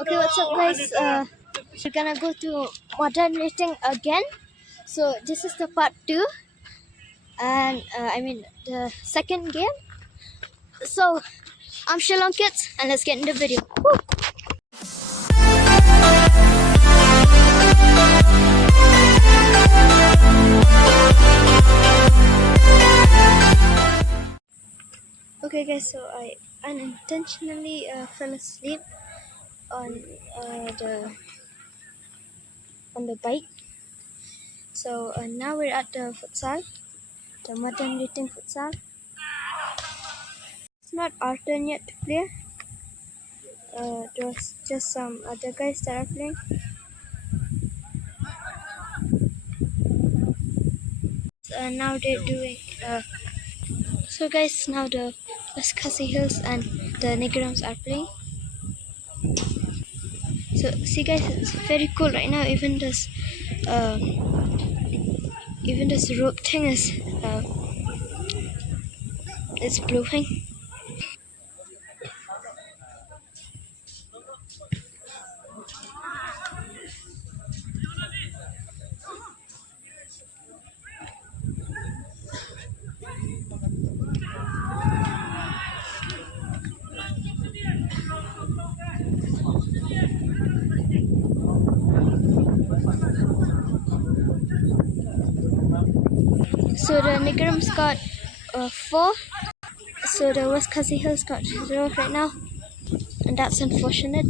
Okay, what's up, guys? We're gonna go to modern rating again. So this is the part two, and the second game. So I'm Shillong Kids, and let's get in the video. Woo! Okay, guys. So I unintentionally fell asleep on the bike. So now we're at the futsal, the modern rating futsal. It's not our turn yet to play. There's just some other guys that are playing. Now they're doing. So guys, now the West Khasi Hills and the Negrams are playing. So see, guys, it's very cool right now. Even this rope thing is it's blowing. So the Negrams got 4. So the West Khasi Hills got 0 right now, and that's unfortunate.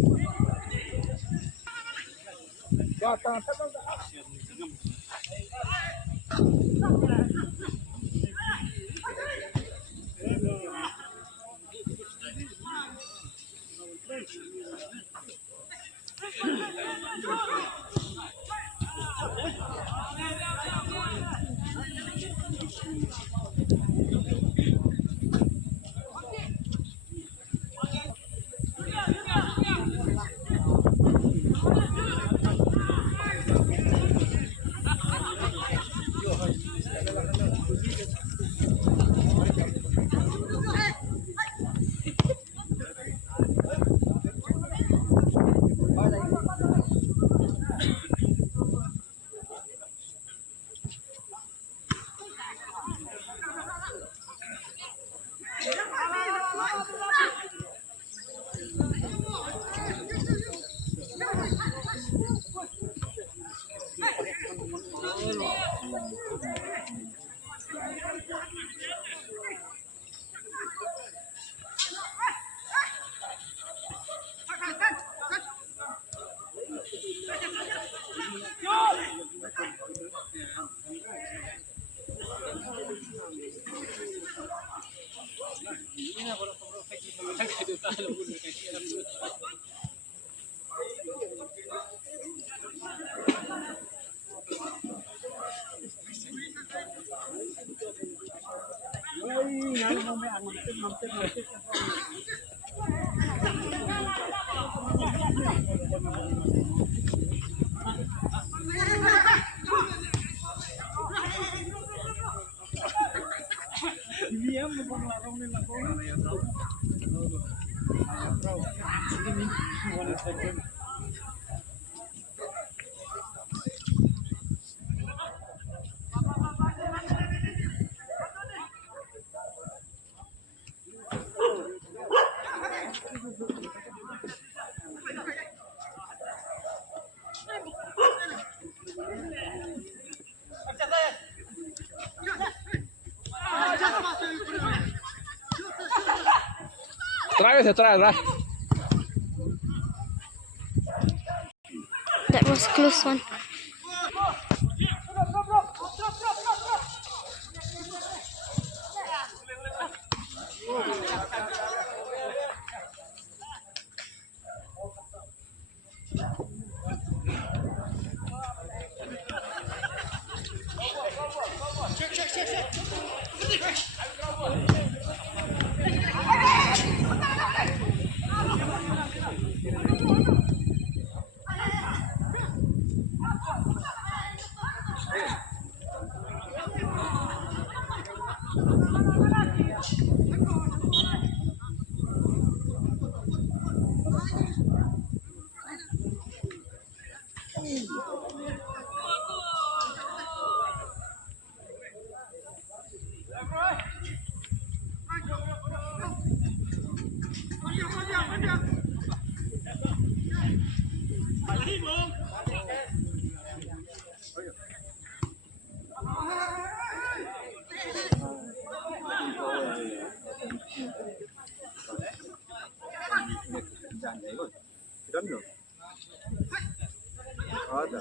Atrás. That was a close one. Jangan ikut. Sudah belum? Ada.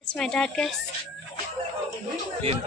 It's my dad, guys. Sim.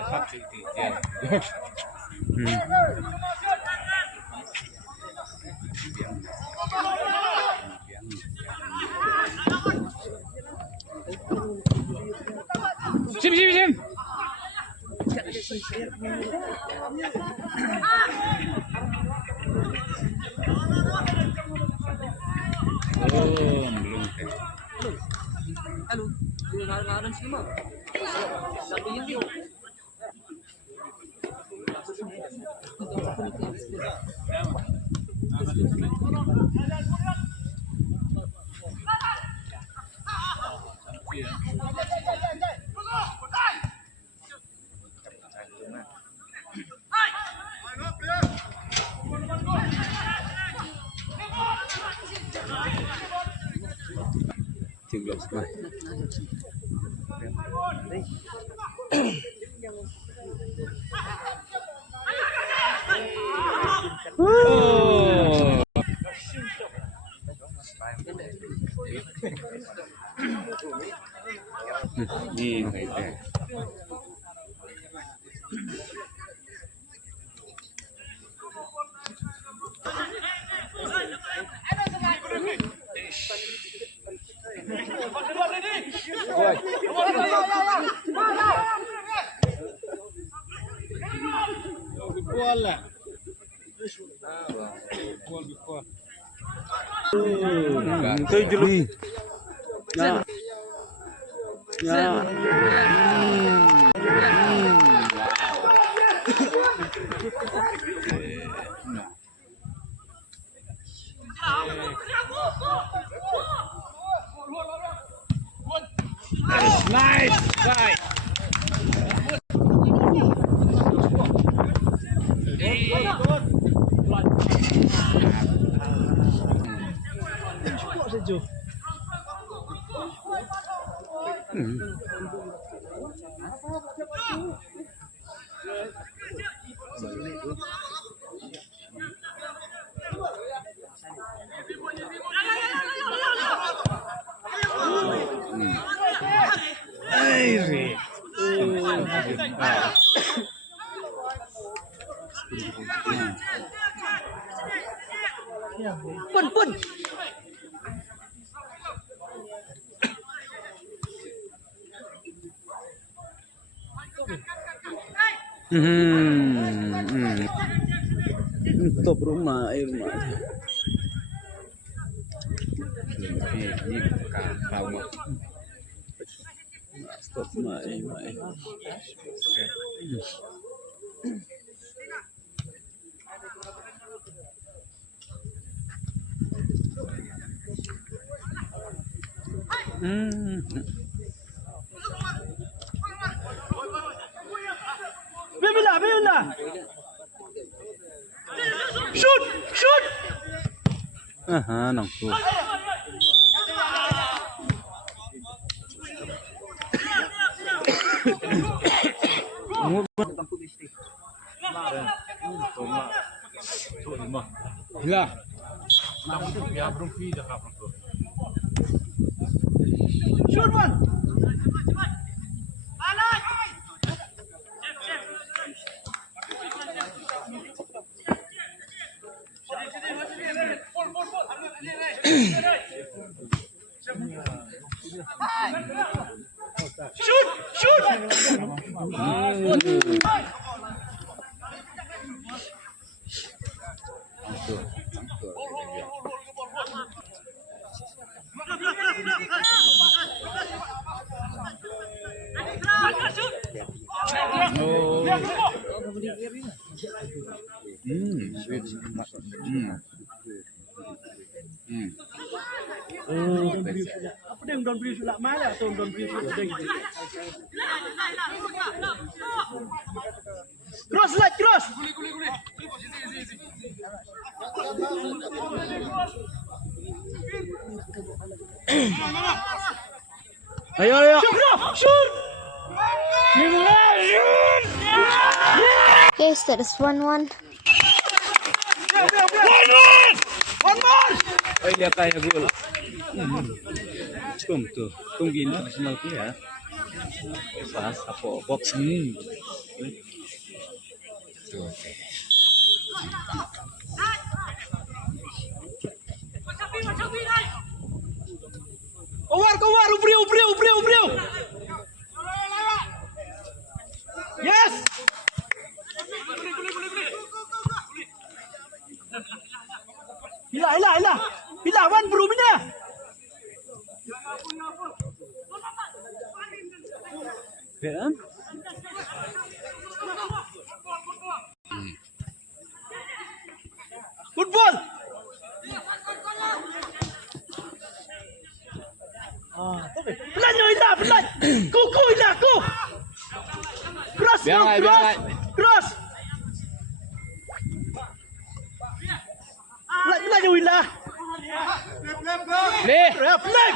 Pun. Untuk rumah. Ini kau mah. Stop mai. Bila. Shoot. Aha, nang tu. Lah. Shoot one. Apa dia don beri sulak mai lah atau don beri sulak ding. Cross. Ayo. Shoot. Yes, that is 1-1. One more. Oh, dia kaya gol. Tuh. Tungguin nasional ya. Pas apa box. Tuh. Keluar, ubriu. Yes. Hilang wan beruminya. Kan? Football. Pelan. Kuku hilang. Cross. Cross. Pelan hilang. Leh. Play.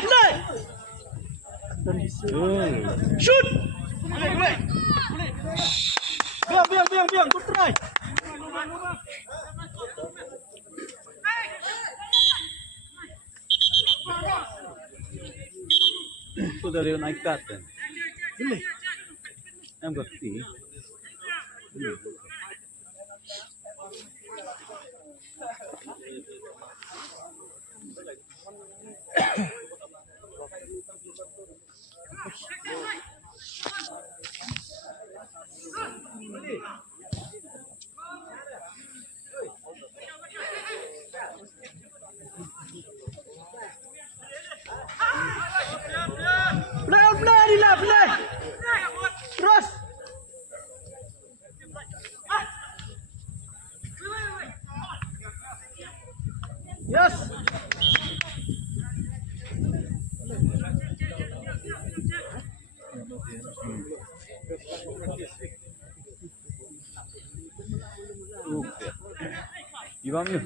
Shoot. Boleh. Biang. Good try. Sudah dia naik karten. Yang berarti. Play. Cross. Yes. Gimana yuk?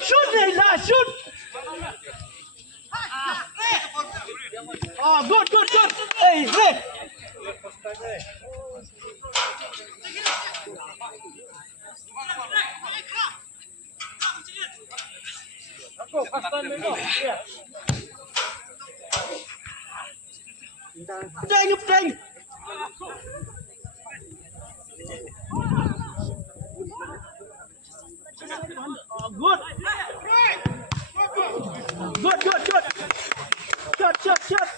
Shoot, Leila, shoot. Oh, good, good, good. Hey, hey. Dang, dang. Oh, good. Good, good, good. Shot, shot, shot.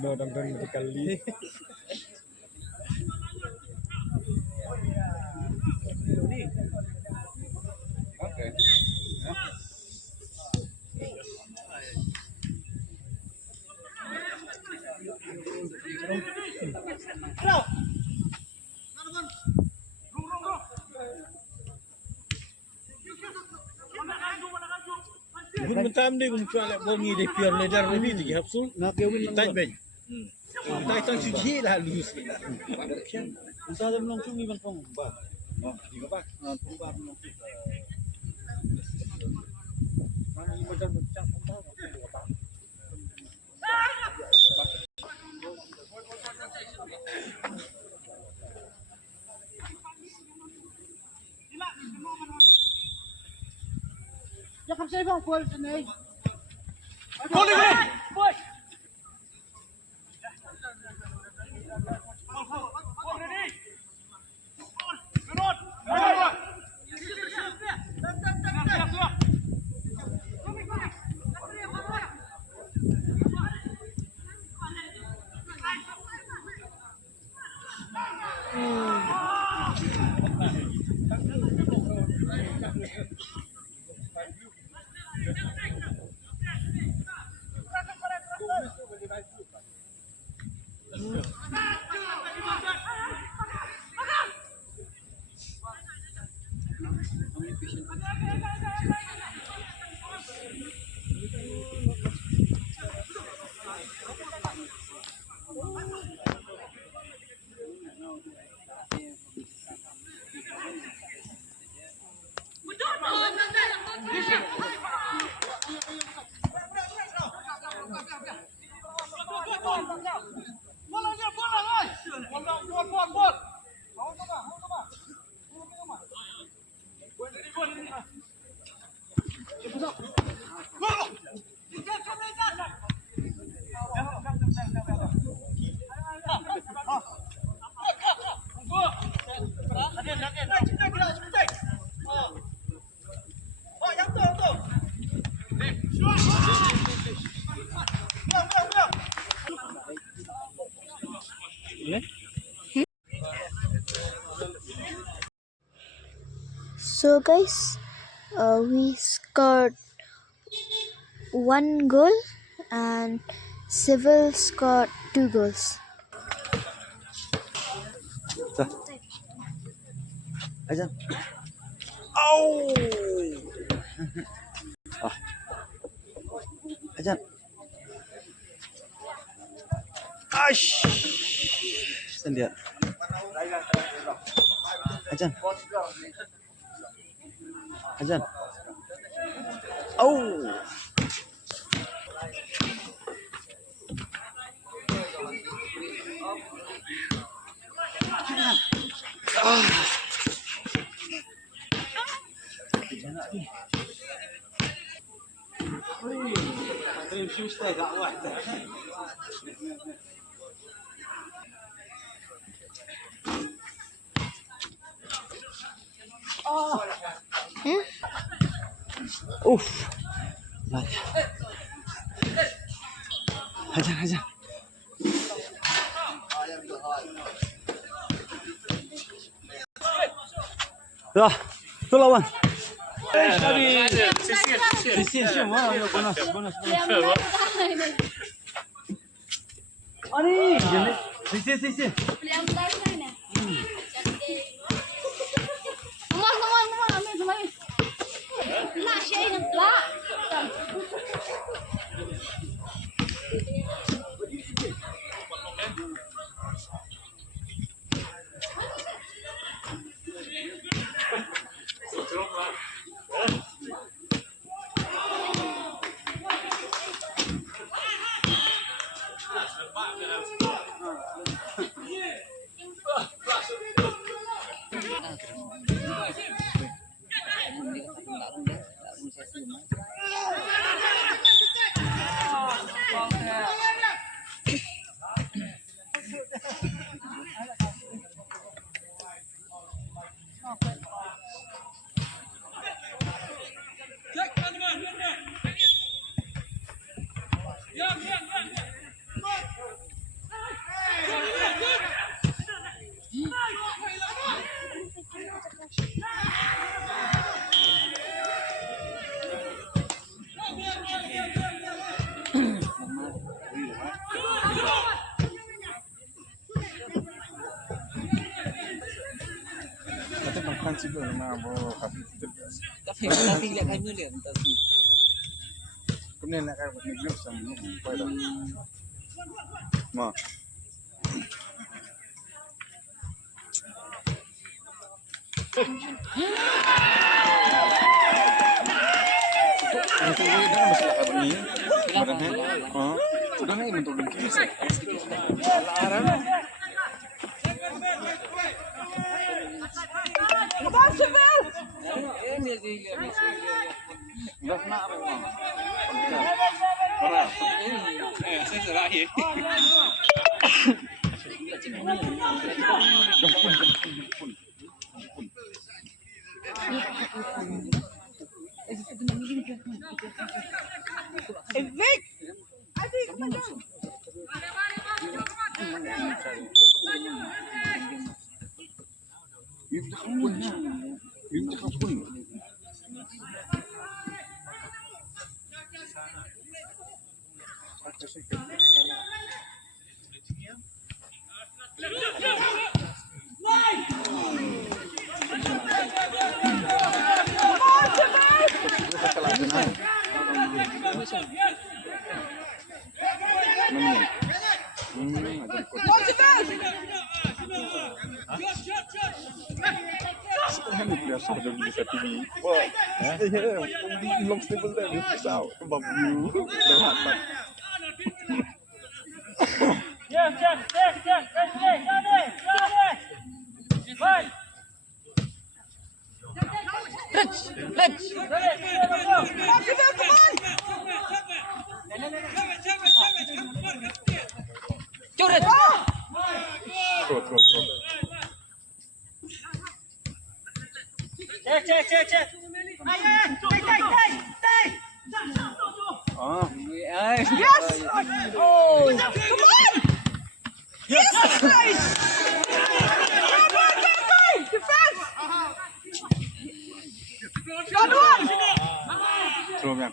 Mau nonton berkali. Oke. Kung mentam dia kung cuala bongi dia piar ledar lebih tiga hapsul. Nak kewin lang ben. Tai tang siji lah lulus. Entah ada menong sungi bang pong. Ba. Oh, di ba? Pong ba menong. Mana ni macam macam pong ba. Jangan saya bang pol sini. Boleh boleh. Boy. So guys, we scored 1 goal and Civil scored 2 goals. Ajan. Au. Ajan. Aish. Sendia. Ajan. Ajan. Au. Ajan, ajan. Dah, tu lawan. Sisi semua, ayo bonus. Ani, jadi sisi. Tapi makan sih belum mau habis jelas. Tapi lihat kamu lihat tapi. Kemudian nak kau ni belum sama ni. Kau dah. Ma. Itu ni dah masalah kau ni. Sudah ni bentuk bentuk. Larang. Dah nak apa? Orang. Saya terakhir. biasa dah bisa TV. Wah, long stable dah bisa. Sebab you lewat. Terus. Ah, Yes! Oh, come on! Yes, guys! Go! Defense! Shot one! terus kan.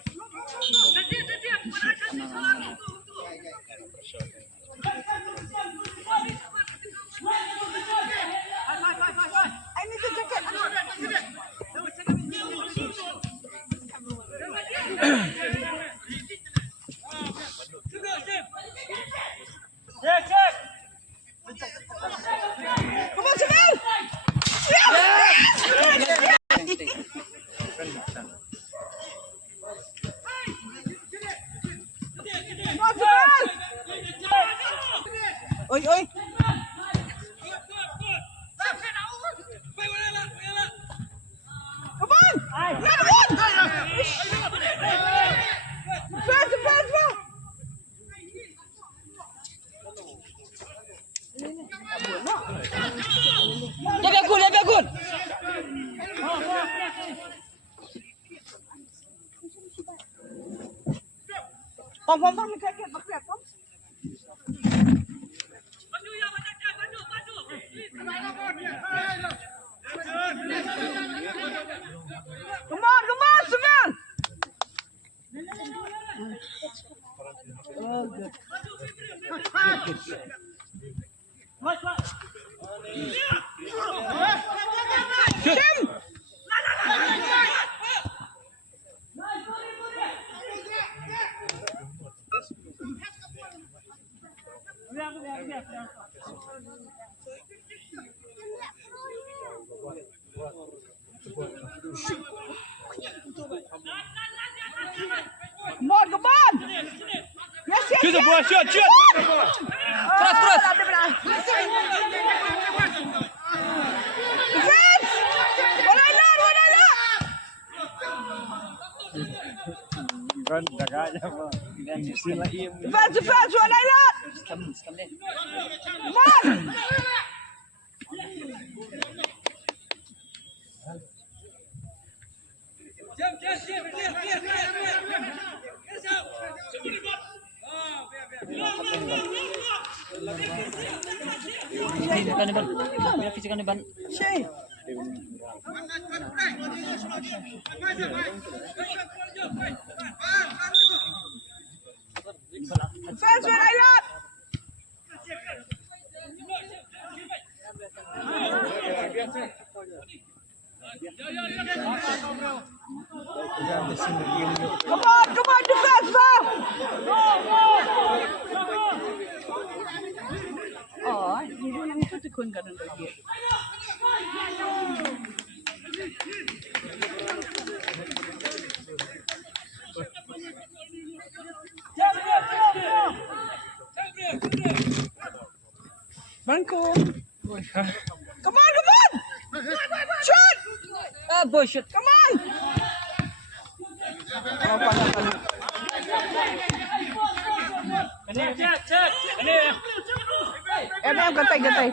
I need the jacket. Come on, Samuel! Come on, Samuel! Oi! Come on! Another one! Defense, bro! Jaga gol! Kom, jacket, bakret, kom. Come on, Samuel! Oh, good. Tim! Come on! Yes! Shoot the boy, shoot! Terus! Defense! Wala! Kan jaganya mah. Sila im. Defense! Wala! Come on! Shay! Defense, wala! Come on, defense, bro! Oh, itu tekun kan lagi. Bangko. Come on! Shoot! Ah, boy, shoot. Come on! Gantai.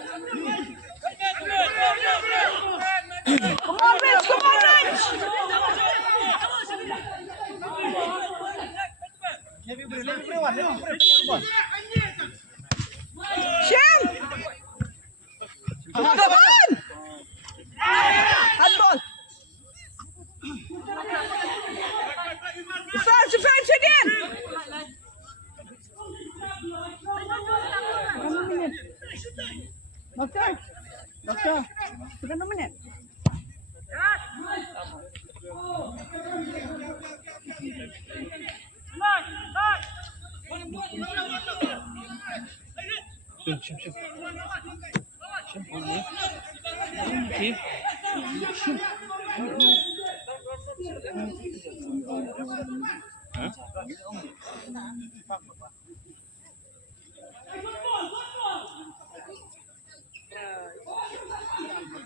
Come on, Rich! Shem! Come on! Handball! Defense again! 1 minute. Doctor, 3 minute.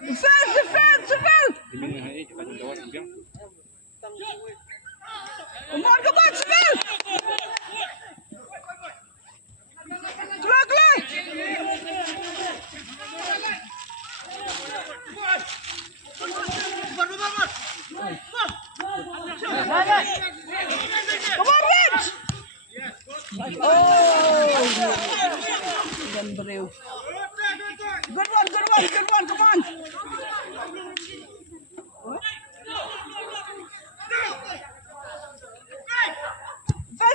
Defense, defense, defense. Come on, Seville. Come on, Rich. Oh, good one, come on.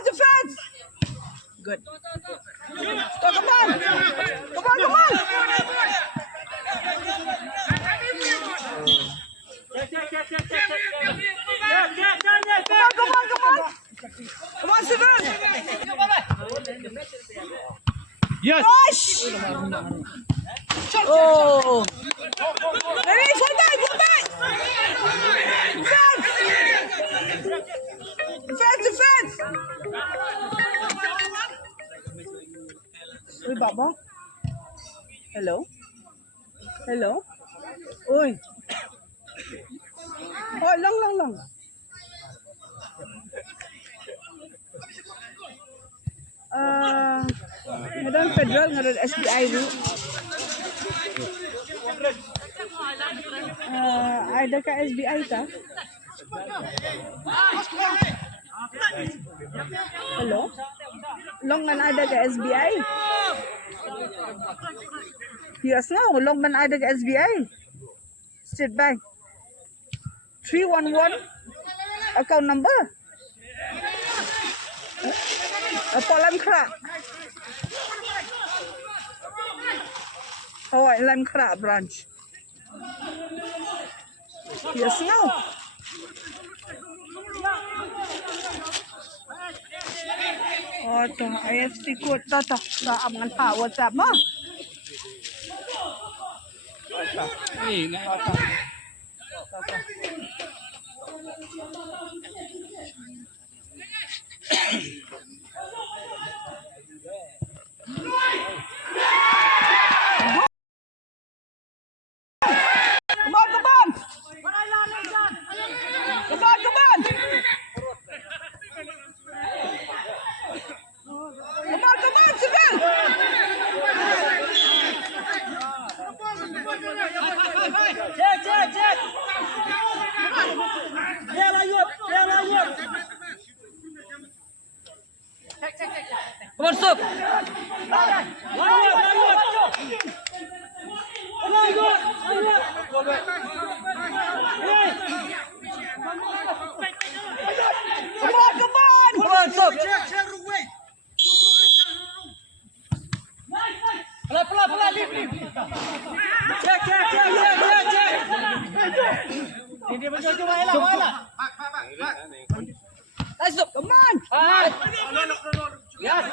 Defense. Good. So, come on. Come on, Seville. Yes. Push. Oh. Ready, full back. Defense. Uy, Baba. Hello. Uy. Oh, lang. Ngayon federal, ngayon SBI ro. Ada ka SBI ta? Hello? Long man ada ka SBI? Yes, no. Long man ada ka SBI? State Bank. 311 account number. Poland Kra. Oh, Lam Kra branch. Yes, no. Oh, to IFC code to sa amang WhatsApp mo. Masuk. Masuk. Pelan, lift. Cek. Ini betul cuma elah. Masuk. Come on. Yes.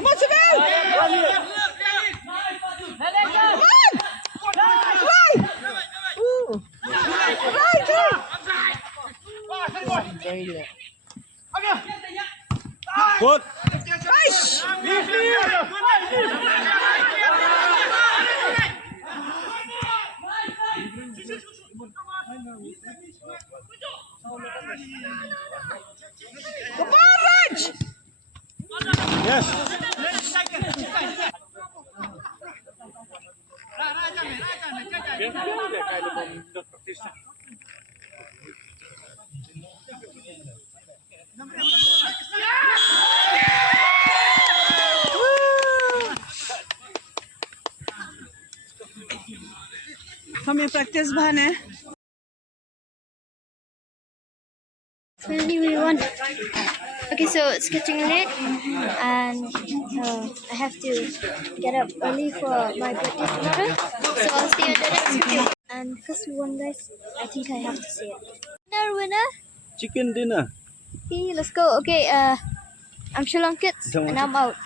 Come on, Sigal! Come on! Right! Ooh. Right, Good. Nice! Come on, Raj! Yes. हमें प्रैक्टिस बहाने Finally, we won. Okay, so it's getting late, and I have to get up early for my birthday tomorrow. So I'll see you in the next video. And because we won, guys, I think I have to say it. Winner. Chicken dinner. Okay, let's go. Okay, I'm Shalom Kids, and I'm out.